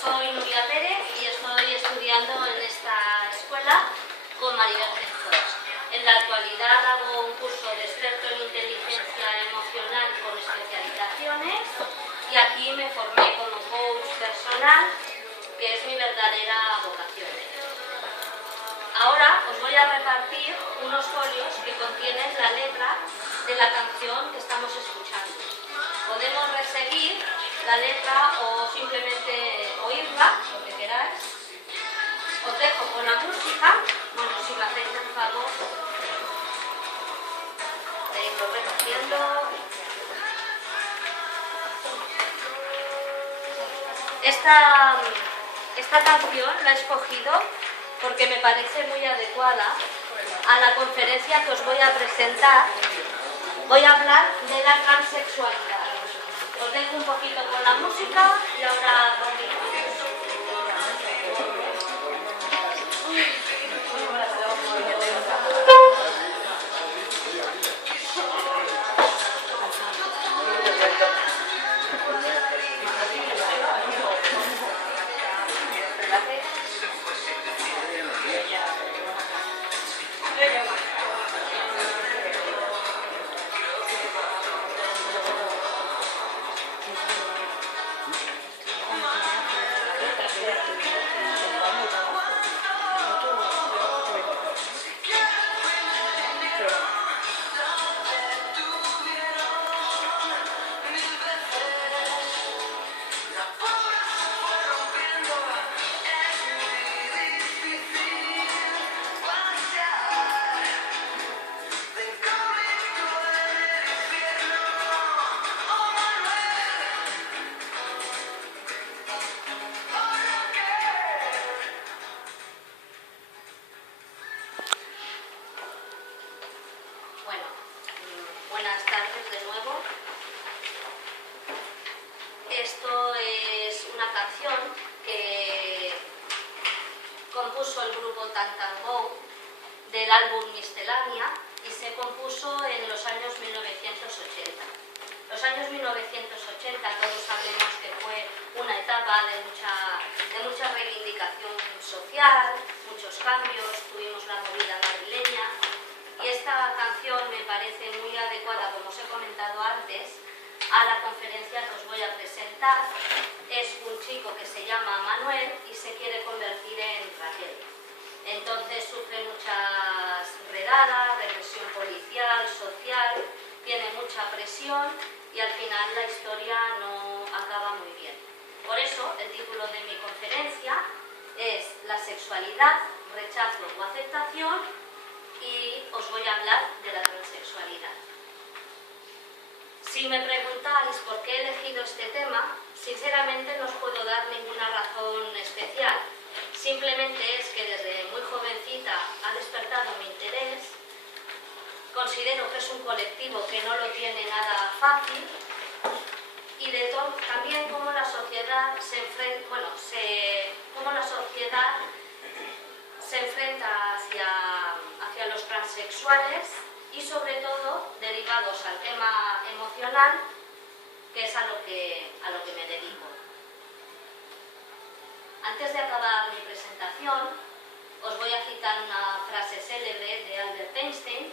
Soy Nuria Pérez y estoy estudiando en esta escuela con Maribel Cenzós. En la actualidad hago un curso de experto en inteligencia emocional con especializaciones y aquí me formé como coach personal, que es mi verdadera vocación. Ahora os voy a repartir unos folios que contienen la letra de la canción que estamos escuchando. Podemos reseguir la letra o simplemente oírla, lo que queráis. Os dejo con la música, bueno, si me hacéis el favor de irlo recogiendo. Esta canción la he escogido porque me parece muy adecuada a la conferencia que os voy a presentar. Voy a hablar de la transexualidad. Os dejo un poquito con la música y ahora continuamos. Buenas tardes de nuevo. Esto es una canción que compuso el grupo Tantango del álbum Miscelánea y se compuso en los años 1980. Los años 1980 todos sabemos que fue una etapa de mucha reivindicación social, muchos cambios, tuvimos la movida madrileña. Y esta canción me parece muy adecuada, como os he comentado antes, a la conferencia que os voy a presentar. Es un chico que se llama Manuel y se quiere convertir en Raquel. Entonces sufre muchas redadas, represión policial, social, tiene mucha presión y al final la historia no acaba muy bien. Por eso el título de mi conferencia es La sexualidad, rechazo o aceptación, y os voy a hablar de la transexualidad. Si me preguntáis por qué he elegido este tema, sinceramente no os puedo dar ninguna razón especial. Simplemente es que desde muy jovencita ha despertado mi interés. Considero que es un colectivo que no lo tiene nada fácil y también cómo la sociedad se enfrenta hacia los transexuales y sobre todo derivados al tema emocional, que es a lo que me dedico. Antes de acabar mi presentación, os voy a citar una frase célebre de Albert Einstein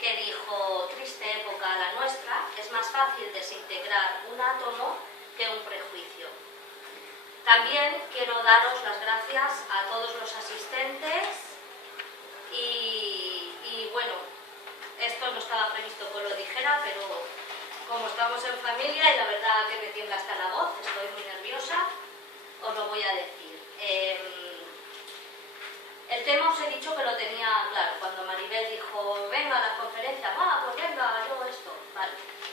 que dijo: triste época la nuestra, es más fácil desintegrar un átomo que un prejuicio. También quiero daros las gracias a todos los asistentes y bueno, esto no estaba previsto que lo dijera, pero como estamos en familia y la verdad que me tiembla hasta la voz, estoy muy nerviosa, os lo voy a decir. El tema os he dicho que lo tenía claro. Cuando Maribel dijo, venga a la conferencia, pues venga, yo esto, vale.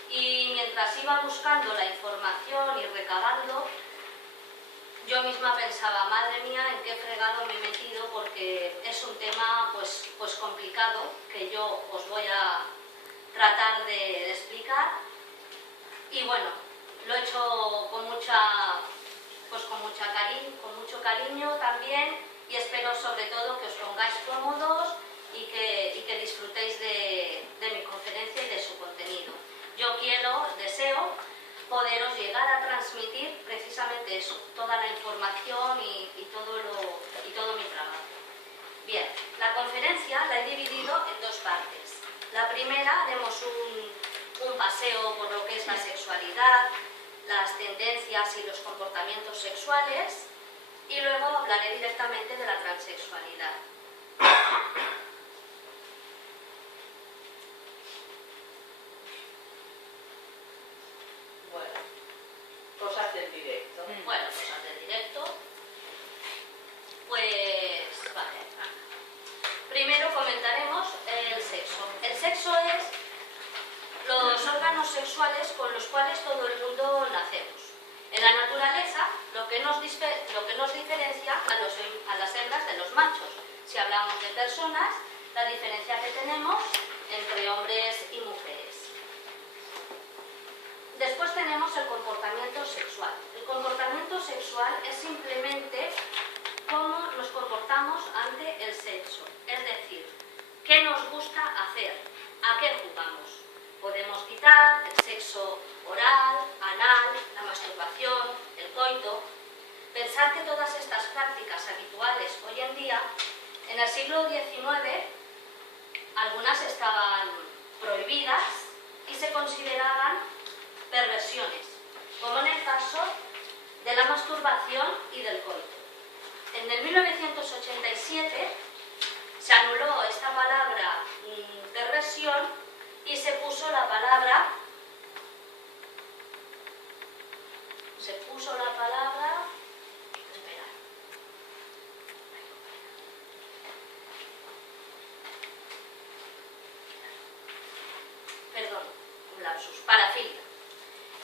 Y mientras iba buscando la información y recabando, yo misma pensaba, madre mía, en qué fregado me he metido, porque es un tema pues complicado que yo os voy a tratar de explicar. Y bueno, lo he hecho con mucho cariño también, y espero sobre todo que os pongáis cómodos y que disfrutéis de mi conferencia y de su contenido. Yo deseo poderos llegar a transmitir precisamente eso, toda la información y todo mi trabajo. Bien, la conferencia la he dividido en dos partes. La primera haremos un paseo por lo que es la sexualidad, las tendencias y los comportamientos sexuales, y luego hablaré directamente de la transexualidad. Bueno, cosas del directo. Bueno, cosas del directo. Pues, vale. Primero comentaremos el sexo. El sexo es los órganos sexuales con los cuales todo el mundo nacemos. En la naturaleza, lo que nos diferencia a las hembras de los machos. Si hablamos de personas, la diferencia que tenemos entre hombres y mujeres. Después tenemos el comportamiento sexual. El comportamiento sexual es simplemente cómo nos comportamos ante el sexo. Es decir, qué nos gusta hacer, a qué jugamos. Podemos quitar el sexo oral, anal, la masturbación, el coito. Pensar que todas estas prácticas habituales hoy en día, en el siglo XIX, algunas estaban prohibidas y se consideraban perversiones, como en el caso de la masturbación y del coito. En el 1987 se anuló esta palabra perversión y se puso la palabra parafilia.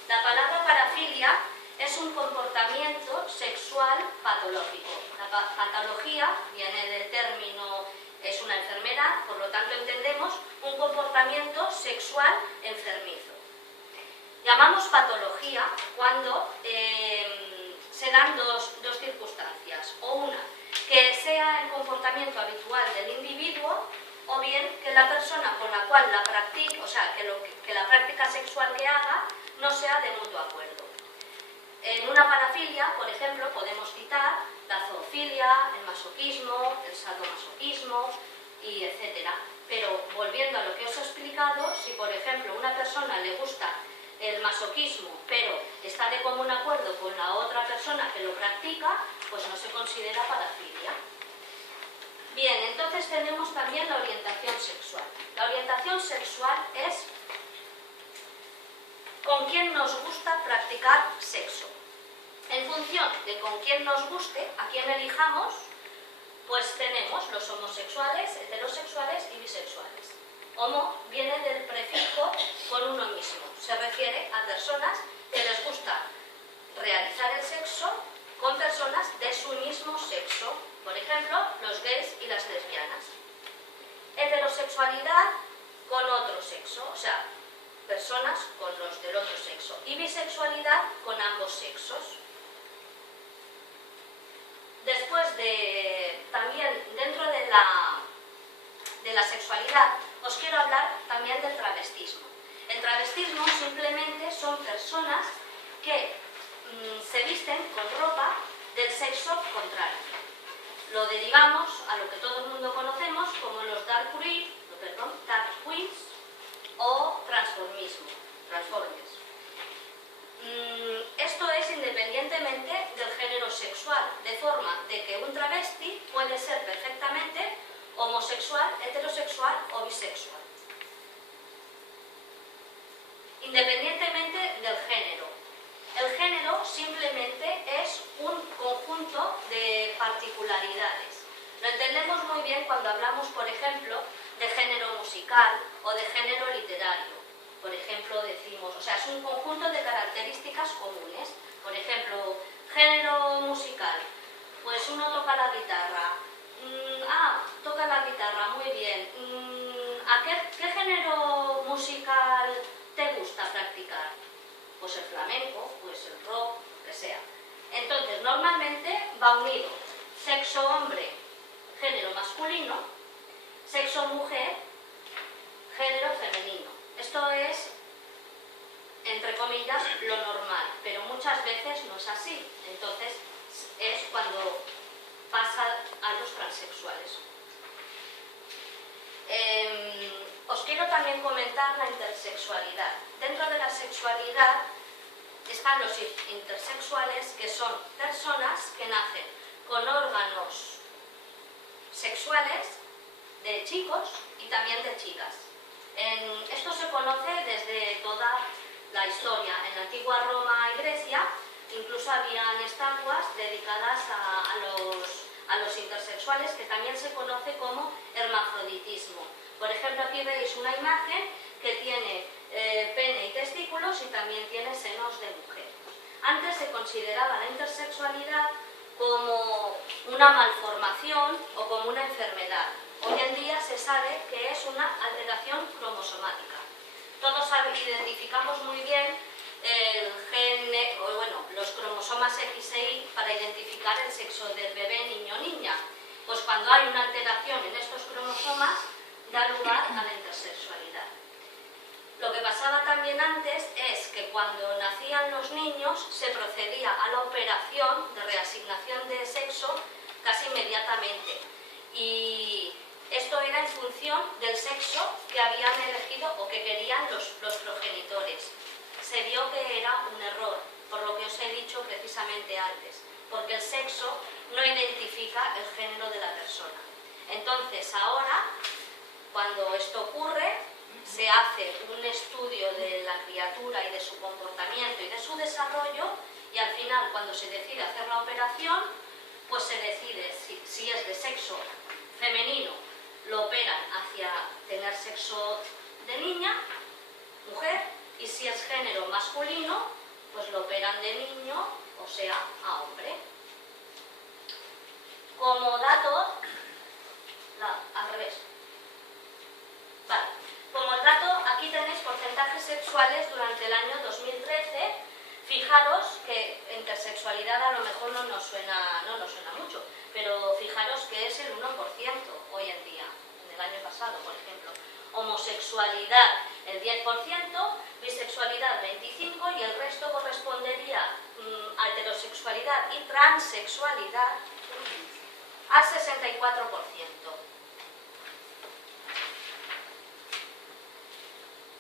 La palabra parafilia es un comportamiento sexual patológico. La patología viene del término, es una enfermedad, por lo tanto entendemos un comportamiento sexual enfermizo. Llamamos patología cuando se dan dos circunstancias, o una, que sea el comportamiento habitual del individuo, o bien que la persona con la cual la practica, o sea, que la práctica sexual que haga no sea de mutuo acuerdo. En una parafilia, por ejemplo, podemos citar la zoofilia, el masoquismo, el sadomasoquismo, y etcétera. Pero volviendo a lo que os he explicado, si por ejemplo a una persona le gusta el masoquismo, pero está de común acuerdo con la otra persona que lo practica, pues no se considera parafilia. Bien, entonces tenemos también la orientación sexual. La orientación sexual es con quién nos gusta practicar sexo. En función de con quién nos guste, a quién elijamos, pues tenemos los homosexuales, heterosexuales y bisexuales. Homo viene del prefijo con uno mismo. Se refiere a personas que les gusta realizar el sexo con personas de su mismo sexo. Por ejemplo, los gays y las lesbianas. Heterosexualidad con otro sexo, o sea, personas con los del otro sexo. Y bisexualidad con ambos sexos. Después también dentro de la sexualidad, os quiero hablar también del travestismo. El travestismo simplemente son personas que se visten con ropa del sexo contrario. Lo derivamos a lo que todo el mundo conocemos como los dark queens o transformers. Esto es independientemente del género sexual, de forma de que un travesti puede ser perfectamente homosexual, heterosexual o bisexual. Independientemente del género. El género simplemente es un conjunto de particularidades. Lo entendemos muy bien cuando hablamos, por ejemplo, de género musical o de género literario. Por ejemplo, decimos, o sea, es un conjunto de características comunes. Por ejemplo, género musical, pues uno toca la guitarra. Toca la guitarra, muy bien. ¿A qué género musical te gusta practicar? Pues el flamenco, pues el rock, lo que sea. Entonces, normalmente va unido sexo hombre, género masculino, sexo mujer, género femenino. Esto es entre comillas, lo normal, pero muchas veces no es así. Entonces es cuando pasa a los transexuales. Os quiero también comentar la intersexualidad. Dentro de la sexualidad están los intersexuales, que son personas que nacen con órganos sexuales de chicos y también de chicas. Esto se conoce desde toda la historia. En la antigua Roma y Grecia incluso habían estatuas dedicadas a los intersexuales, que también se conoce como hermafroditismo. Por ejemplo, aquí veis una imagen que tiene pene y testículos y también tiene senos de mujer. Antes se consideraba la intersexualidad como una malformación o como una enfermedad. Hoy en día se sabe que es una alteración cromosomática. Todos identificamos muy bien los cromosomas X e Y para identificar el sexo del bebé, niño o niña. Pues cuando hay una alteración en estos cromosomas, da lugar a la intersexualidad. Lo que pasaba también antes es que cuando nacían los niños se procedía a la operación de reasignación de sexo casi inmediatamente. Y esto era en función del sexo que habían elegido o que querían los progenitores. Se vio que era un error, por lo que os he dicho precisamente antes, porque el sexo no identifica el género de la persona. Entonces ahora, cuando esto ocurre, se hace un estudio de la criatura y de su comportamiento y de su desarrollo, y al final, cuando se decide hacer la operación, pues se decide si es de sexo femenino, lo operan hacia tener sexo de niña, mujer, y si es género masculino, pues lo operan de niño, o sea, a hombre. Como dato, al revés. Vale. Como dato, aquí tenéis porcentajes sexuales durante el año 2013. Fijaros que intersexualidad a lo mejor no nos suena mucho, pero fijaros que es el 1% hoy en día, en el año pasado, por ejemplo. Homosexualidad el 10%, bisexualidad 25% y el resto correspondería a heterosexualidad y transexualidad al 64%.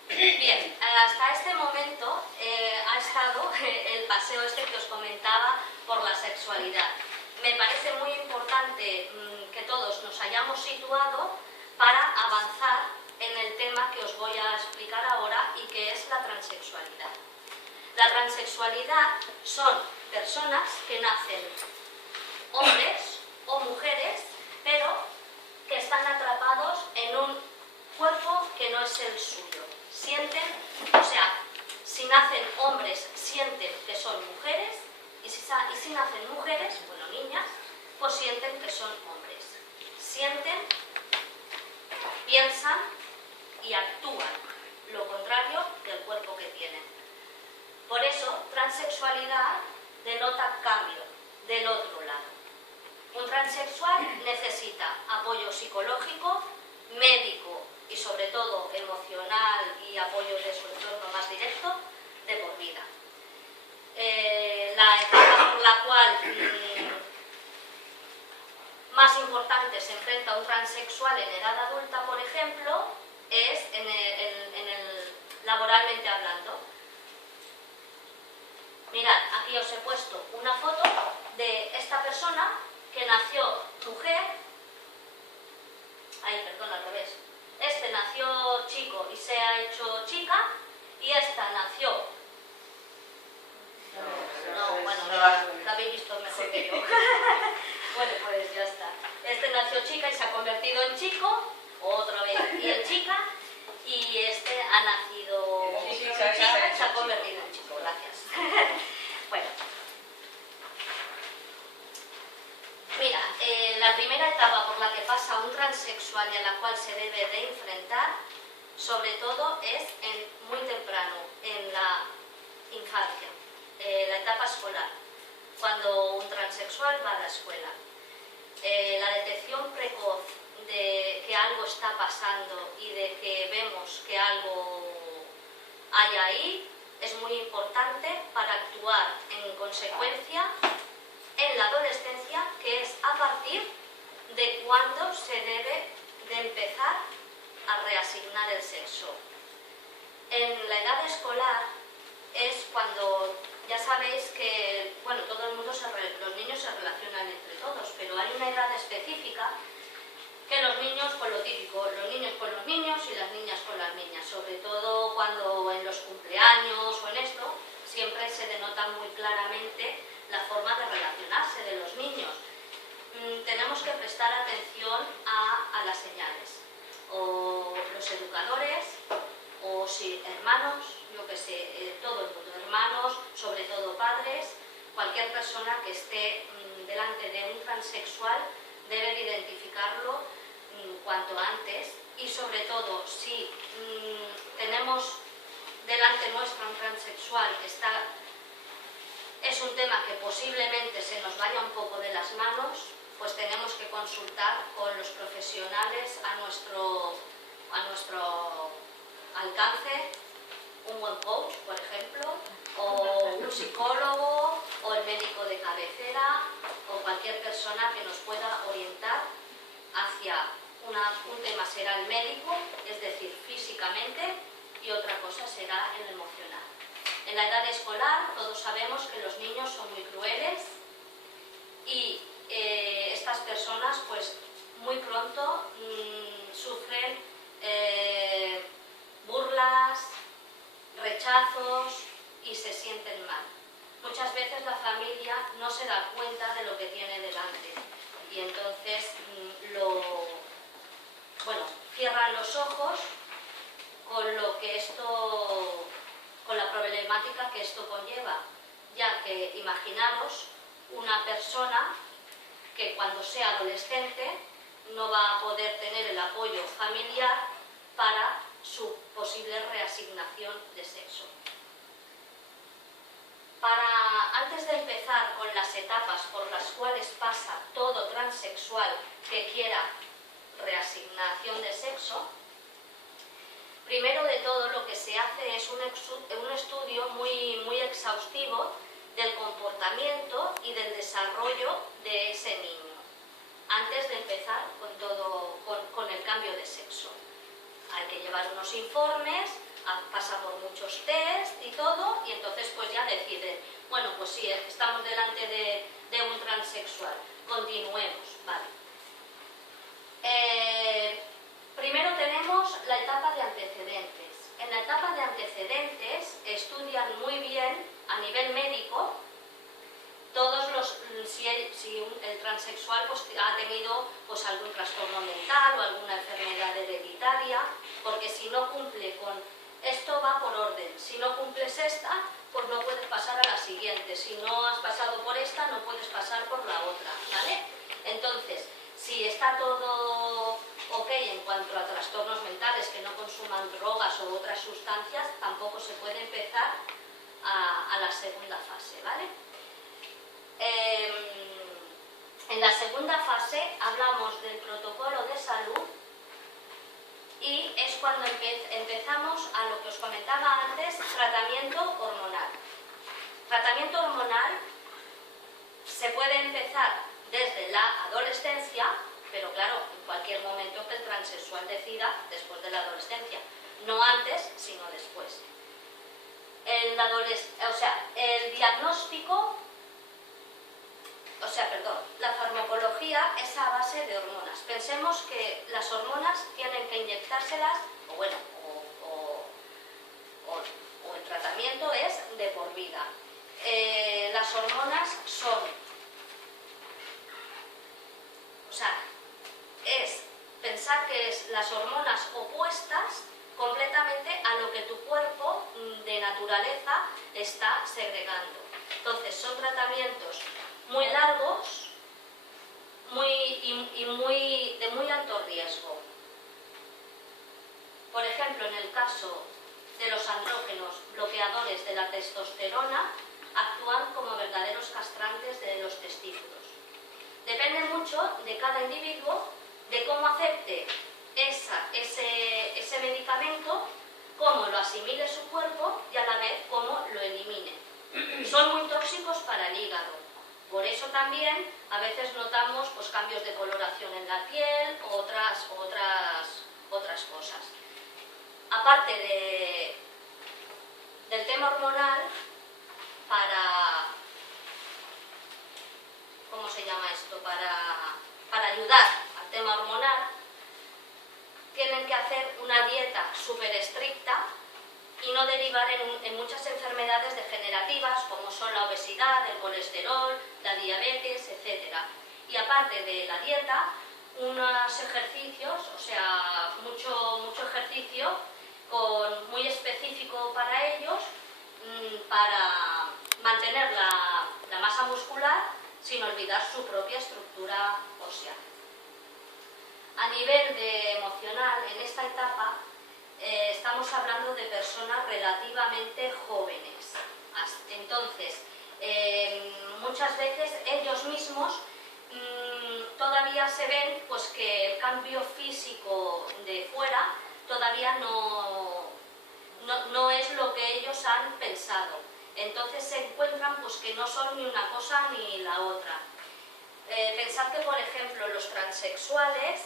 Bien, hasta este momento ha estado el paseo este que os comentaba por la sexualidad. Me parece muy importante que todos nos hayamos situado para avanzar en el tema que os voy a explicar ahora y que es la transexualidad. La transexualidad son personas que nacen hombres o mujeres, pero que están atrapados en un cuerpo que no es el suyo. Sienten, o sea, si nacen hombres, sienten que son mujeres, y si nacen mujeres, bueno, niñas, pues sienten que son hombres. Sienten, piensan y actúan lo contrario del cuerpo que tienen. Por eso, transexualidad denota cambio del otro lado. Un transexual necesita apoyo psicológico, médico y sobre todo emocional y apoyo de su entorno más directo de por vida. La etapa por la cual más importante se enfrenta un transexual en edad adulta, por ejemplo, es en el laboralmente hablando. Mirad, aquí os he puesto una foto de esta persona que nació mujer. Al revés. Este nació chico y se ha hecho chica, y esta nació... la habéis visto mejor que yo. Bueno, pues ya está. Este nació chica y se ha convertido en chico, otra vez, y en chica, y este ha nacido chica y se ha convertido en chico. Gracias. Bueno. Mira, la primera etapa por la que pasa un transexual y a la cual se debe de enfrentar, sobre todo, es muy temprano, en la infancia, la etapa escolar, cuando un transexual va a la escuela. La detección precoz de que algo está pasando y de que vemos que algo hay ahí es muy importante para actuar en consecuencia en la adolescencia, que es a partir de cuando se debe de empezar a reasignar el sexo. En la edad escolar es cuando, ya sabéis que, bueno, todo el mundo, los niños se relacionan entre todos, pero hay una edad específica que los niños, pues lo típico, los niños con los niños y las niñas con las niñas, sobre todo cuando en los cumpleaños o en esto, siempre se denota muy claramente la forma de relacionarse de los niños. Tenemos que prestar atención a las señales, o los educadores, o si hermanos, yo que sé, todo el mundo, hermanos, sobre todo padres, cualquier persona que esté delante de un transexual debe de identificarlo cuanto antes, y sobre todo si tenemos delante nuestro un transexual que es un tema que posiblemente se nos vaya un poco de las manos, pues tenemos que consultar con los profesionales a nuestro alcance, un buen coach, por ejemplo, o un psicólogo, o el médico de cabecera, o cualquier persona que nos pueda orientar hacia un tema será el médico, es decir, físicamente, y otra cosa será el emocional. En la edad escolar todos sabemos que los niños son muy crueles y estas personas pues muy pronto sufren burlas, rechazos y se sienten mal. Muchas veces la familia no se da cuenta de lo que tiene delante y entonces cierran los ojos con la problemática que esto conlleva, ya que imaginaros una persona que cuando sea adolescente no va a poder tener el apoyo familiar para su posible reasignación de sexo. Antes de empezar con las etapas por las cuales pasa todo transexual que quiera reasignación de sexo, primero de todo lo que se hace es un estudio muy exhaustivo del comportamiento y del desarrollo de ese niño, antes de empezar con el cambio de sexo. Hay que llevar unos informes, pasa por muchos test y todo, y entonces pues ya deciden, bueno, pues sí, estamos delante de un transexual, continuemos, vale. Primero tenemos la etapa de antecedentes. En la etapa de antecedentes estudian muy bien a nivel médico si el transexual pues, ha tenido pues, algún trastorno mental o alguna enfermedad hereditaria, porque si no cumple con esto va por orden, si no cumples esta, pues no puedes pasar a la siguiente, si no has pasado por esta, no puedes pasar por la otra, ¿vale? Entonces, si está todo ok en cuanto a trastornos mentales que no consuman drogas o otras sustancias, tampoco se puede empezar a la segunda fase, ¿vale? En la segunda fase hablamos del protocolo de salud y es cuando empezamos a lo que os comentaba antes, tratamiento hormonal. Tratamiento hormonal se puede empezar desde la adolescencia, pero claro, en cualquier momento que el transexual decida después de la adolescencia, no antes, sino después. El diagnóstico, la farmacología es a base de hormonas. Pensemos que las hormonas tienen que inyectárselas, o el tratamiento es de por vida. Las hormonas es pensar que es las hormonas opuestas completamente a lo que tu cuerpo de naturaleza está segregando. Entonces son tratamientos muy largos de muy alto riesgo. Por ejemplo, en el caso de los andrógenos bloqueadores de la testosterona, actúan como verdaderos castrantes de los testículos. Depende mucho de cada individuo, de cómo acepte ese medicamento, cómo lo asimile su cuerpo y a la vez cómo lo elimine. Son muy tóxicos para el hígado. Por eso también a veces notamos pues, cambios de coloración en la piel o otras cosas. Aparte del tema hormonal, ¿cómo se llama esto? Para ayudar al tema hormonal, tienen que hacer una dieta súper estricta y no derivar en muchas enfermedades degenerativas como son la obesidad, el colesterol, la diabetes, etc. Y aparte de la dieta, unos ejercicios, o sea, mucho ejercicio muy específico para ellos, para mantener la masa muscular sin olvidar su propia estructura ósea. A nivel emocional, en esta etapa, estamos hablando de personas relativamente jóvenes. Entonces, muchas veces ellos mismos todavía se ven pues, que el cambio físico de fuera todavía no es lo que ellos han pensado. Entonces se encuentran pues, que no son ni una cosa ni la otra. Pensad que, por ejemplo, los transexuales,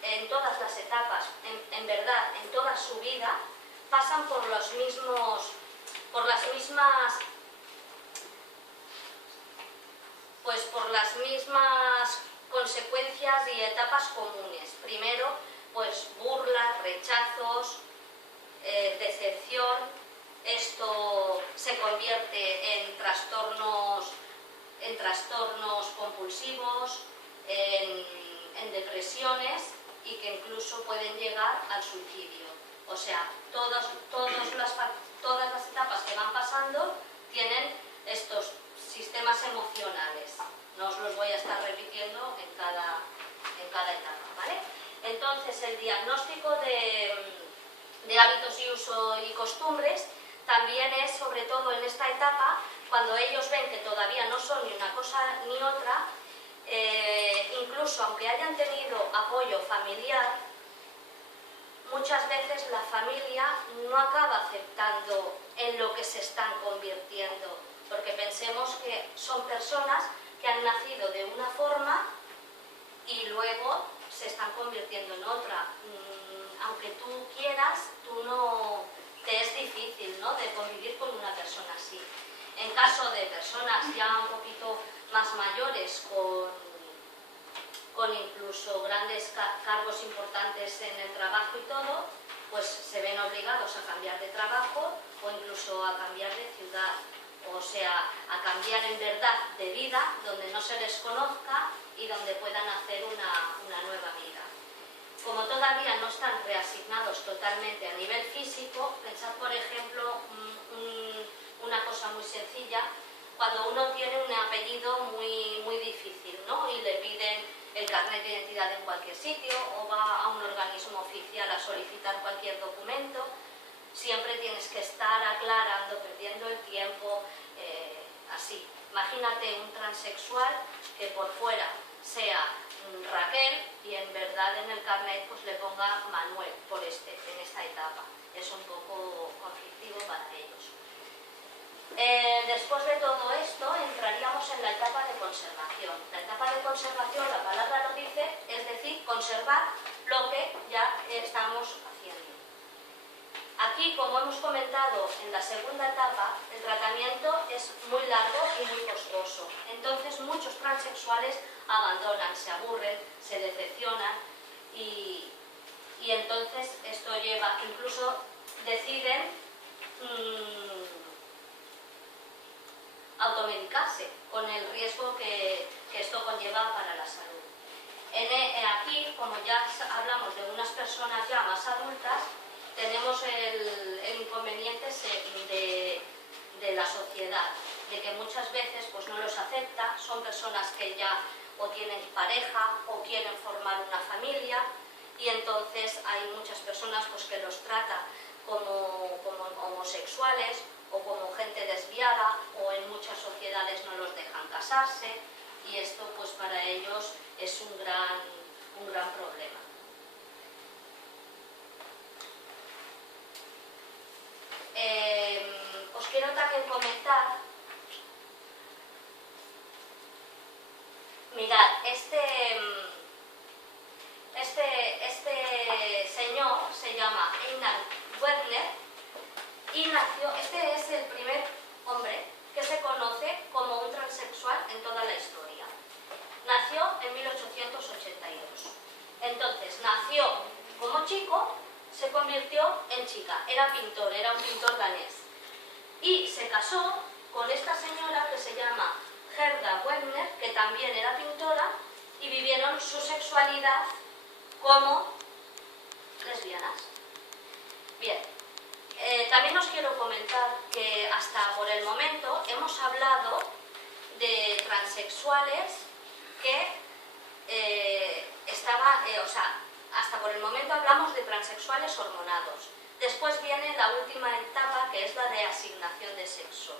en todas las etapas, en verdad, en toda su vida, pasan por las mismas consecuencias y etapas comunes. Primero, pues burlas, rechazos, decepción. Esto se convierte en trastornos compulsivos, en depresiones y que incluso pueden llegar al suicidio. O sea, todas las etapas que van pasando tienen estos sistemas emocionales. No os los voy a estar repitiendo en cada etapa, ¿vale? Entonces, el diagnóstico de hábitos y uso y costumbres también es, sobre todo en esta etapa, cuando ellos ven que todavía no son ni una cosa ni otra, incluso aunque hayan tenido apoyo familiar, muchas veces la familia no acaba aceptando en lo que se están convirtiendo, porque pensemos que son personas que han nacido de una forma y luego se están convirtiendo en otra. Aunque tú quieras, te es difícil, ¿no?, de convivir con una persona así. En caso de personas ya un poquito más mayores, con incluso grandes cargos importantes en el trabajo y todo, pues se ven obligados a cambiar de trabajo o incluso a cambiar de ciudad. O sea, a cambiar en verdad de vida, donde no se les conozca y donde puedan hacer una nueva vida. Como todavía no están reasignados totalmente a nivel físico, pensad, por ejemplo, una cosa muy sencilla, cuando uno tiene un apellido muy difícil, ¿no?, y le piden el carnet de identidad en cualquier sitio o va a un organismo oficial a solicitar cualquier documento, siempre tienes que estar aclarando, perdiendo el tiempo, así. Imagínate un transexual que por fuera sea Raquel y en verdad en el carnet pues le ponga Manuel en esta etapa. Es un poco conflictivo para ellos. Después de todo esto entraríamos en la etapa de conservación. La etapa de conservación, la palabra lo dice, es decir, conservar lo que ya estamos haciendo. Aquí, como hemos comentado en la segunda etapa, el tratamiento es muy largo y muy costoso. Entonces muchos transexuales abandonan, se aburren, se decepcionan y entonces esto lleva, incluso deciden automedicarse con el riesgo que esto conlleva para la salud. Aquí, como ya hablamos de unas personas ya más adultas, tenemos el inconveniente de la sociedad, de que muchas veces pues, no los acepta, son personas que ya o tienen pareja o quieren formar una familia y entonces hay muchas personas pues, que los trata como homosexuales o como gente desviada o en muchas sociedades no los dejan casarse y esto pues para ellos es un gran problema. también comentar, mirad, este señor se llama Einar Wegner y nació, este es el primer hombre que se conoce como un transexual en toda la historia. Nació en 1882. Entonces, nació como chico, se convirtió en chica, era pintor, era un pintor danés. Y se casó con esta señora que se llama Gerda Wegner, que también era pintora, y vivieron su sexualidad como lesbianas. Bien, también os quiero comentar que hasta por el momento hemos hablado de transexuales que hasta por el momento hablamos de transexuales hormonados. Después viene la última etapa, que es la de asignación de sexo.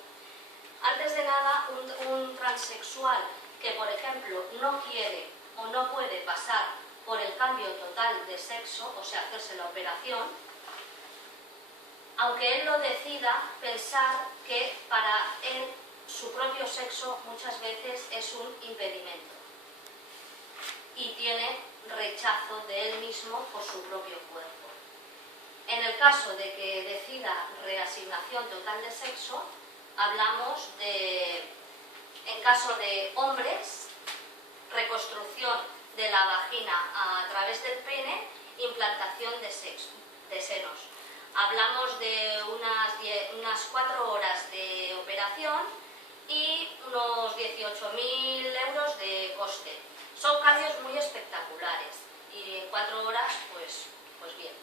Antes de nada, un transexual que, por ejemplo, no quiere o no puede pasar por el cambio total de sexo, o sea, hacerse la operación, aunque él lo decida, pensar que para él su propio sexo muchas veces es un impedimento y tiene rechazo de él mismo por su propio cuerpo. En el caso de que decida reasignación total de sexo, hablamos de, en caso de hombres, reconstrucción de la vagina a través del pene, implantación de senos. Hablamos de unas 4 horas de operación y unos 18.000 euros de coste. Son cambios muy espectaculares y en 4 horas, pues bien.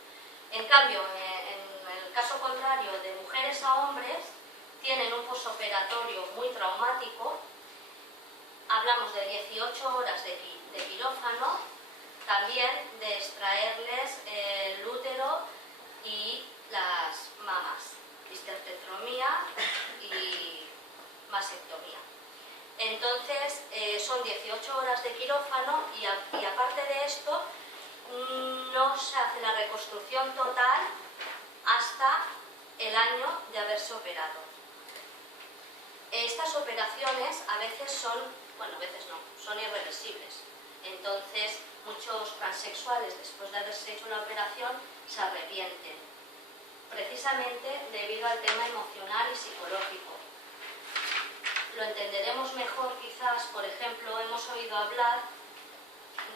En cambio, en el caso contrario de mujeres a hombres, tienen un posoperatorio muy traumático. Hablamos de 18 horas de quirófano, también de extraerles el útero y las mamas, histerectomía y mastectomía. Entonces, son 18 horas de quirófano y aparte de esto, no se hace la reconstrucción total hasta el año de haberse operado. Estas operaciones a veces son, bueno, a veces no, son irreversibles. Entonces, muchos transexuales, después de haberse hecho la operación, se arrepienten, precisamente debido al tema emocional y psicológico. Lo entenderemos mejor quizás, por ejemplo, hemos oído hablar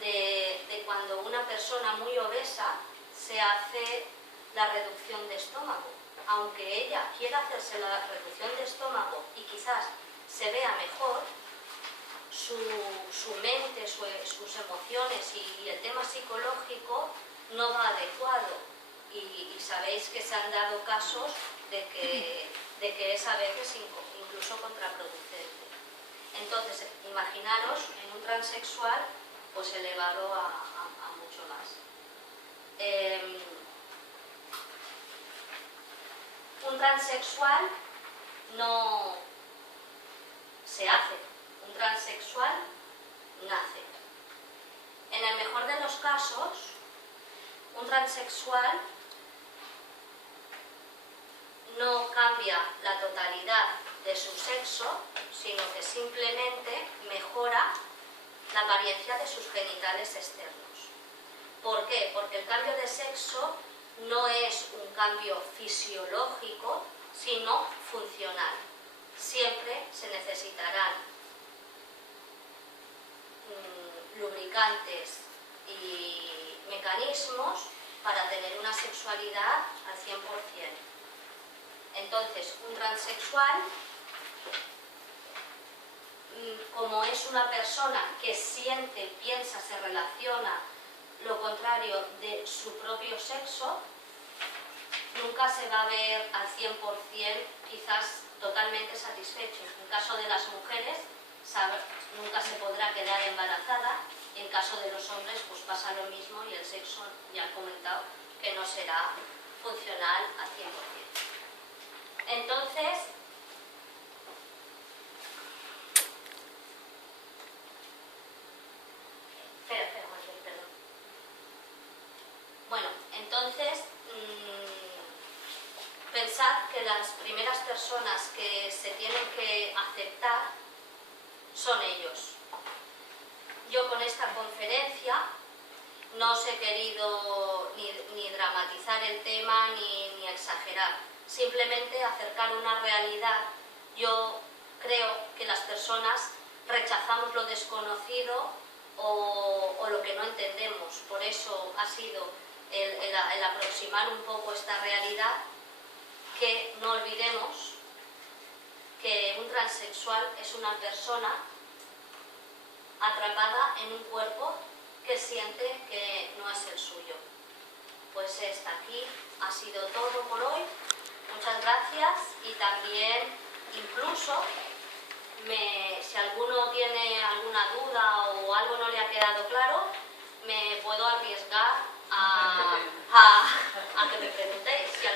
de cuando una persona muy obesa se hace la reducción de estómago. Aunque ella quiera hacerse la reducción de estómago y quizás se vea mejor, su mente, sus emociones y el tema psicológico no va adecuado. Y sabéis que se han dado casos de que es a veces incluso contraproducente. Entonces, imaginaros en un transexual pues elevado a mucho más. Un transexual no se hace, un transexual nace. En el mejor de los casos, un transexual no cambia la totalidad de su sexo, sino que simplemente mejora la apariencia de sus genitales externos. ¿Por qué? Porque el cambio de sexo no es un cambio fisiológico, sino funcional. Siempre se necesitarán lubricantes y mecanismos para tener una sexualidad al 100%. Entonces, un transexual, como es una persona que siente, piensa, se relaciona lo contrario de su propio sexo, nunca se va a ver al 100% quizás totalmente satisfecho. En el caso de las mujeres, nunca se podrá quedar embarazada. En caso de los hombres, pues pasa lo mismo y el sexo, ya he comentado, que no será funcional al 100%. Entonces, perdón. Bueno, entonces, pensad que las primeras personas que se tienen que aceptar son ellos. Yo con esta conferencia no os he querido ni dramatizar el tema ni exagerar, simplemente acercar una realidad. Yo creo que las personas rechazamos lo desconocido o lo que no entendemos, por eso ha sido el aproximar un poco esta realidad, que no olvidemos que un transexual es una persona atrapada en un cuerpo que siente que no es el suyo. Pues hasta aquí ha sido todo por hoy. Muchas gracias y también incluso si alguno tiene alguna duda o algo no le ha quedado claro, me puedo arriesgar a que me preguntéis. Si